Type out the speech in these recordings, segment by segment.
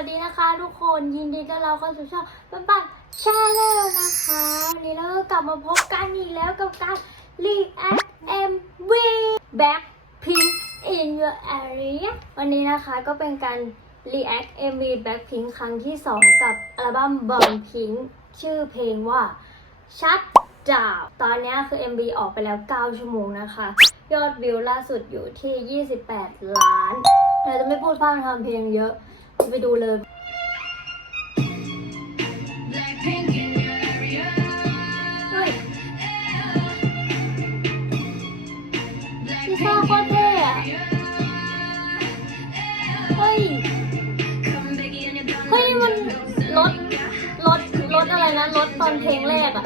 วัสดีนะคะทุกคนยินดีต้อนรับเข้าสู่ช่องปันปันชาแนลนะคะวันนี้เราก็กลับมาพบกันอีกแล้วกับการ React MV Blackpink in your area วันนี้นะคะก็เป็นการ React MV Blackpink ครั้งที่ 2 กับอัลบั้ม Born Pink ชื่อเพลงว่าชัดดาวตอนนี้คือ MV ออกไปแล้ว 9 ชั่วโมงนะคะ ยอดวิวล่าสุดอยู่ที่ 28 ล้านเราจะไม่พูดพร่ำทำเพลงเยอะ ไปดูเลย เฮ้ยพี่ซ่าโคตรเท่อะเฮ้ย เฮ้ยนี่มันรถ รถ รถอะไรนะ รถตอนเพลงแรกอะ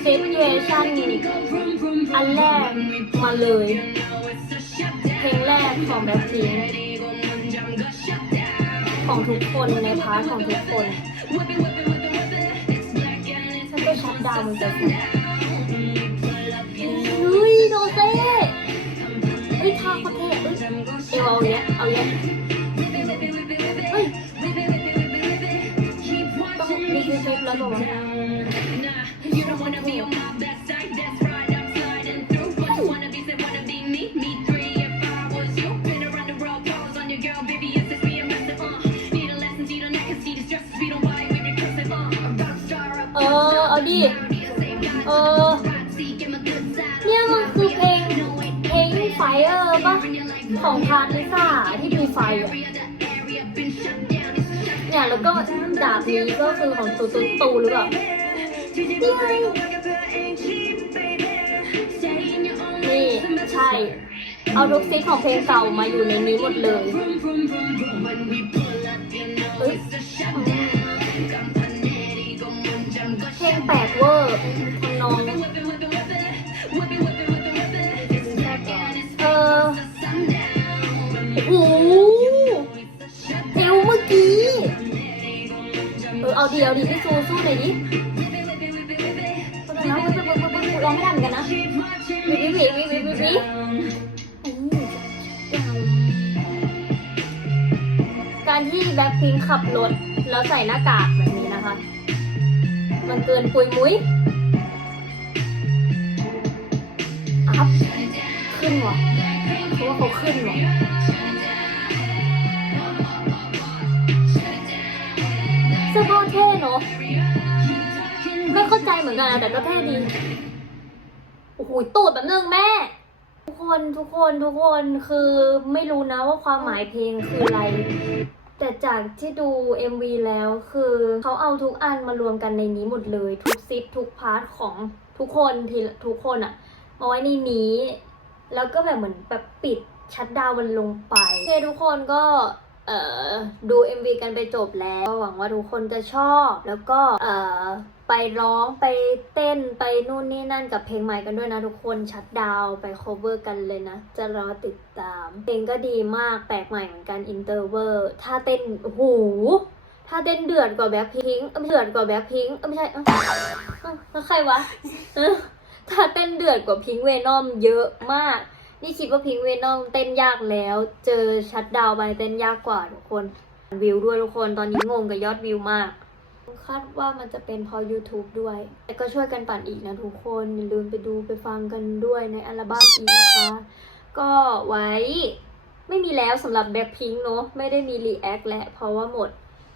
เซตเวชั่นอันแรกมาเลย เพลงแรกของแบ็คพิงของทุกคนในพาร์ทของทุกคนฉันก็ชัดดาวน์มันไปสิเฮ้ยโดเซ่เฮ้ยท่าโคตรเท่เอ้ยเอวเอาเนี้ยเอาเนี้ยเฮ้ยต้องมีคลิปแล้วบอกว่า ดิ เออ เนี่ยมันคือเพลงเพลงไฟเออร์ปะของพาร์ทิซ่าที่มีไฟอะเนี่ยแล้วก็ดาบนี้ก็คือของตูตูตูหรือเปล่านี่ใช่ เอาทุกซิกของเพลงเก่ามาอยู่ในนี้หมดเลยเฮ้ย งแปลกเวอร์ทำนองเออโอ้โหเอวเมื่อกี้ เออเอาดีเอาดีพี่ซูสู้หน่อยดิคนนั้นปึ๊บปึ๊บปึ๊บปึ๊บร้องไม่ได้เหมือนกันนะวิวิวิวิวิวิวิการที่แบ็คพิงขับรถแล้วใส่หน้ากากแบบนี้นะคะ มันเกินปุยมุ้ยอัพขึ้นว่ะเพราะว่าเขาขึ้นว่ะเสื้อผ้าเท่เนอะไม่เข้าใจเหมือนกันอะแต่ก็เท่ดีโอ้โหตูดแบบนึงแม่ ทุกคนทุกคนทุกคนคือไม่รู้นะว่าความหมายเพลงคืออะไร แต่จากที่ดู MV แล้วคือเขาเอาทุกอันมารวมกันในนี้หมดเลย ทุกซิปทุกพาร์ทของทุกคนทีทุกคนอะมาไว้ในนี้ แล้วก็แบบเหมือนแบบปิดชัดดาวมันลงไปโอเคทุกคนก็เอ่อดู MV กันไปจบแล้วก็หวังว่าทุกคนจะชอบแล้วก็เอ่อ ไปร้องไปเต้นไปนู่นนี่นั่นกับเพลงใหม่กันด้วยนะทุกคนชัดดาวน์ไป cover กันเลยนะ จะรอติดตาม เพลงก็ดีมากแปลกใหม่เหมือนกันอินเตอร์เวอร์ถ้าเต้นโอ้โหถ้าเต้นเดือดกว่าแบ็คพิงค์เดือดกว่าแบ็คพิงค์ไม่ใช่เออแล้วใครวะเออถ้าเต้นเดือดกว่าพิงค์เวนอมเยอะมาก นี่คิดว่าพิงค์เวนอมเต้นยากแล้ว เจอชัดดาวไปเต้นยากกว่าทุกคนวิวด้วยทุกคนตอนนี้งงกับยอดวิวมาก คาดว่ามันจะเป็นเพราะ YouTube ด้วย แต่ก็ช่วยกันปั่นอีกนะทุกคน อย่าลืมไปดูไปฟังกันด้วยในอัลบั้มอีกนะคะ ก็ไว้ไม่มีแล้วสำหรับ Blackpink เนอะไม่ได้มี React แล้วเพราะว่าหมด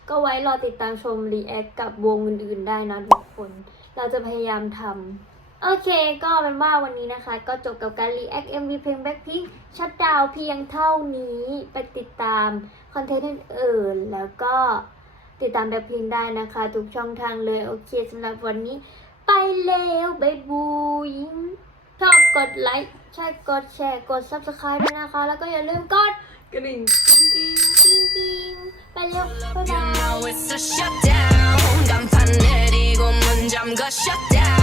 ก็ไว้รอติดตามชม React กับวงอื่นๆได้นะทุกคน เราจะพยายามทำโอเค ก็เป็นว่าวันนี้นะคะ ก็จบกับการ React MV เพลง Blackpink ชัดดาวเพียงเท่านี้ ไปติดตามคอนเทนต์อื่นๆแล้วก็ ติดตามแบบพิงได้นะคะ ทุกช่องทางเลย โอเคสำหรับวันนี้ ไปแล้วบายบุยชอบกดไลค์ใช่กดแชร์ กด subscribe ด้วยนะคะ แล้วก็อย่าลืมกดก กระดิ่ง กิ้งกิ้งไปเร็วบ๊ายบาย Now it's a shutdown 간판 내리고 문 잠가 shutdown